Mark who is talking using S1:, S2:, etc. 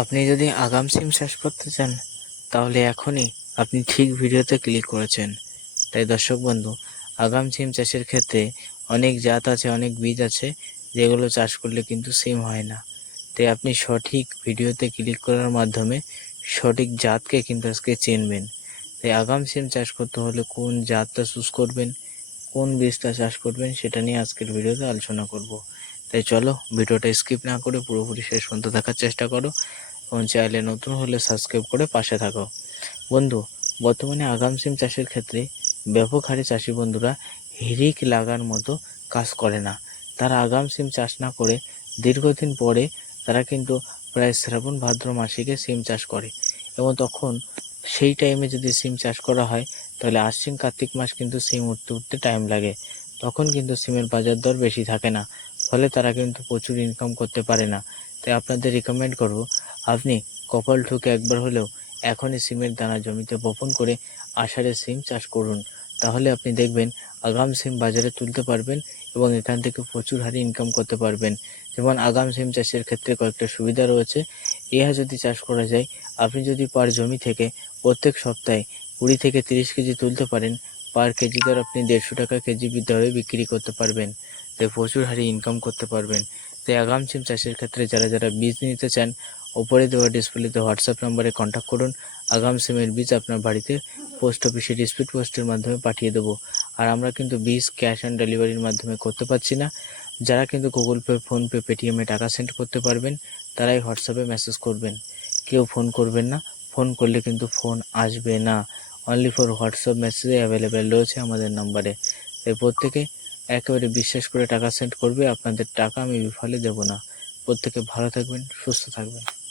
S1: আপনি যদি আগাম সিম চাষ করতে চান, তাহলে এখনই আপনি ঠিক ভিডিওতে ক্লিক করেছেন। তাই দর্শক বন্ধু, আগাম সিম চাষের ক্ষেত্রে অনেক জাত আছে, অনেক বীজ আছে, যেগুলো চাষ করলে কিন্তু সিম হয় না। তাই আপনি সঠিক ভিডিওতে ক্লিক করার মাধ্যমে সঠিক জাতকে কিন্তু আজকে চিনবেন। তাই আগাম সিম চাষ করতে হলে কোন জাতটা চুজ করবেন, কোন বীজটা চাষ করবেন, সেটা নিয়ে আজকের ভিডিওতে আলোচনা করব। তাই চলো ভিডিওটা স্কিপ না করে পুরোপুরি শেষ পর্যন্ত দেখার চেষ্টা করো এবং চাইলে নতুন হলে সাবস্ক্রাইব করে পাশে থাকো। বন্ধু, বর্তমানে আগাম সিম চাষের ক্ষেত্রে ব্যাপক হারে চাষি বন্ধুরা হিরিক লাগার মতো কাজ করে না। তারা আগাম সিম চাষ না করে দীর্ঘদিন পরে তারা কিন্তু প্রায় শ্রাবণ ভাদ্র মাসিকে সিম চাষ করে এবং তখন সেই টাইমে যদি সিম চাষ করা হয়, তাহলে আশ্বিন কার্তিক মাস কিন্তু সিম উঠতে উঠতে টাইম লাগে। তখন কিন্তু সিমের বাজার দর বেশি থাকে না। ফলে তারা কিন্তু প্রচুর ইনকাম করতে পারে না। তাই আপনাদের রিকমেন্ড করব, আপনি কপাল ঠুকে একবার হলেও এখনই সিমের দানা জমিতে বপন করে আষাঢ়ে সিম চাষ করুন। তাহলে আপনি দেখবেন আগাম সিম বাজারে তুলতে পারবেন এবং এখান থেকে প্রচুর হারে ইনকাম করতে পারবেন। যেমন আগাম সিম চাষের ক্ষেত্রে কয়েকটা সুবিধা রয়েছে। ইহা যদি চাষ করা যায়, আপনি যদি পার জমি থেকে প্রত্যেক সপ্তাহে কুড়ি থেকে তিরিশ কেজি তুলতে পারেন পার কেজি দর আপনি দেড়শো টাকা কেজি দরে বিক্রি করতে পারবেন। তাই প্রচুর হারে ইনকাম করতে পারবেন। তাই আগাম সিম চাষের ক্ষেত্রে যারা যারা বীজ নিতে চান ওপরে দেওয়া ডিসপ্লেতে হোয়াটসঅ্যাপ নম্বরে কন্ট্যাক্ট করুন। আগাম সিমের বীজ আপনার বাড়িতে পোস্ট অফিসের স্পিড পোস্টের মাধ্যমে পাঠিয়ে দেবো। আর আমরা কিন্তু বীজ ক্যাশ অন ডেলিভারির মাধ্যমে করতে পারছি না। যারা কিন্তু গুগল পে ফোনপে পেটিএমে টাকা সেন্ড করতে পারবেন, তারাই হোয়াটসঅ্যাপে মেসেজ করবেন। কেউ ফোন করবেন না। ফোন করলে কিন্তু ফোন আসবে না। অনলি ফর হোয়াটসঅ্যাপ মেসেজে অ্যাভেলেবেল রয়েছে আমাদের নাম্বারে তাই প্রত্যেকে একেবারে বিশ্বাস করে টাকা সেন্ড করবে। আপনাদের টাকা আমি বিফলে দেবো না। প্রত্যেকে ভালো থাকবেন, সুস্থ থাকবেন।